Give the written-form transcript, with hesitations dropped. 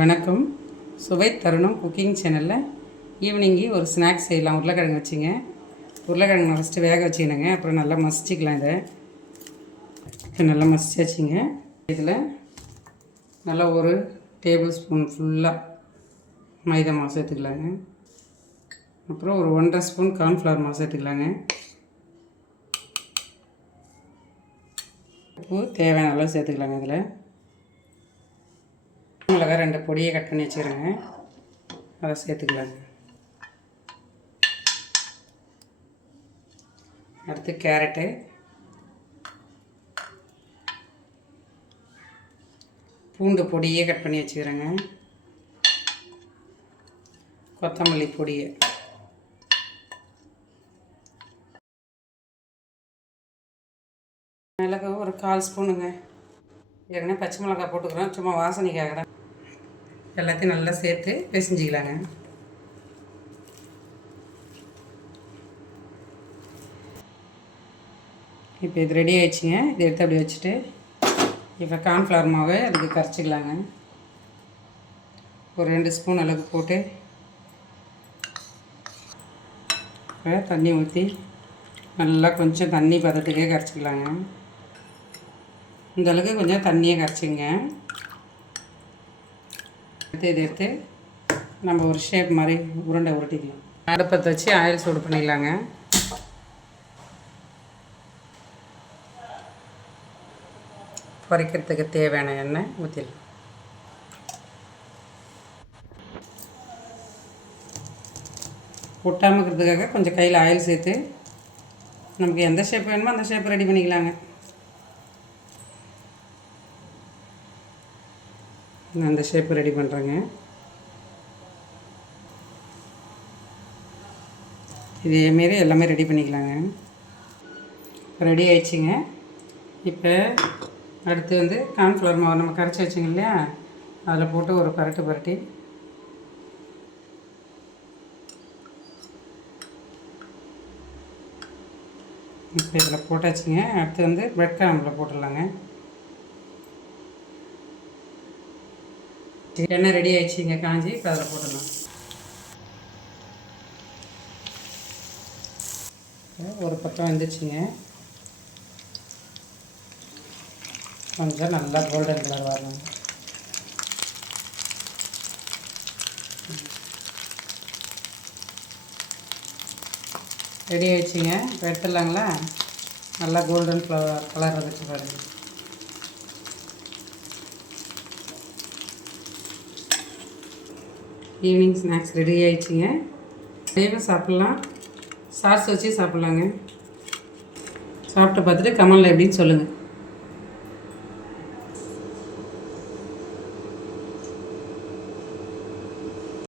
வணக்கம். சுவை தருணம் குக்கிங் சேனலில் ஈவினிங்கு ஒரு ஸ்நாக்ஸ் செய்யலாம். உருளைக்கிழங்கு வச்சுங்க. உருளைக்கிழங்கு ஃபஸ்ட்டு வேக வச்சுக்கினேங்க. அப்புறம் நல்லா மசிச்சிக்கலாம். இதை நல்லா மசிச்சாச்சுங்க. இதில் நல்லா ஒரு டேபிள் ஸ்பூன் ஃபுல்லாக மைதா மாவு சேர்த்துக்கலாங்க. அப்புறம் ஒரு 1.5 ஸ்பூன் கார்ன்ஃப்ளவர் மாவு சேர்த்துக்கலாங்க. உப்பு தேவையான அளவு சேர்த்துக்கலாங்க. இதில் மிளகாய் 2 பொடியை கட் பண்ணி வச்சுக்கிறேங்க. அதை சேர்த்துக்கலாங்க. அடுத்து கேரட்டு, பூண்டு பொடியை கட் பண்ணி வச்சுக்கிறேங்க. கொத்தமல்லி பொடியை, மிளகு ஒரு 1/4 ஸ்பூனுங்க. ஏற்கனவே பச்சை மிளகாய் போட்டுக்கிறோம், சும்மா வாசனைக்காக தான். எல்லாத்தையும் நல்லா சேர்த்து பிசைஞ்சிக்கலாங்க. இப்போ இது ரெடி ஆகிடுச்சிங்க. இதை எடுத்து அப்படி வச்சுட்டு இப்போ கார்ன்ஃப்ளவர் மாவை அதுக்கு கரைச்சிக்கலாங்க. ஒரு 2 ஸ்பூன் அளவுக்கு போட்டு இப்போ தண்ணி ஊற்றி நல்லா கொஞ்சம் தண்ணி பதத்துக்கே கரைச்சிக்கலாங்க. இந்த அளவுக்கு கொஞ்சம் தண்ணியை கரைச்சிங்க. இதை எடுத்து நம்ம ஒரு ஷேப் மாதிரி உருண்டை உருட்டிக்கலாம். அடுப்பத்தை வச்சு ஆயில் சூடு பண்ணிடலாங்க. பொரிக்கிறதுக்கு தேவையான எண்ணெய் ஊற்றிடலாம். ஒட்டாமல் இருக்கிறதுக்காக கொஞ்சம் கையில் ஆயில் சேர்த்து நமக்கு எந்த ஷேப் வேணுமோ அந்த ஷேப் ரெடி பண்ணிக்கலாங்க. நான் அந்த ஷேப்பு ரெடி பண்ணுறேங்க. இதேமாரி எல்லாமே ரெடி பண்ணிக்கலாங்க. ரெடி ஆயிடுச்சுங்க. இப்போ அடுத்து கார்ன்ஃப்ளவர் மாவு நம்ம கரைச்சி வச்சுங்க இல்லையா, அதில் போட்டு ஒரு பரட்டி இப்போ இதில் போட்டாச்சுங்க. அடுத்து பிரெட் கிராம்பில் போட்டுடலாங்க. எண்ணெய் ரெடி ஆகிடுச்சிங்க, காஞ்சி. இப்போ அதில் போட்டுடலாம். ஒரு பக்கம் வந்துச்சுங்க. கொஞ்சம் நல்லா கோல்டன் கலர் வரணும். ரெடி ஆகிடுச்சிங்க. இப்போ எடுத்துடலாங்களா? நல்லா கோல்டன் கலர் வந்துச்சு பாருங்கள். ஈவினிங் ஸ்நாக்ஸ் ரெடி ஆகிடுச்சிங்க. அதேமாதிரி சாப்பிட்லாம். சாஸ் வச்சு சாப்பிட்லாங்க. சாப்பிட்டு பார்த்துட்டு கமெண்டில் எப்படின்னு சொல்லுங்கள்.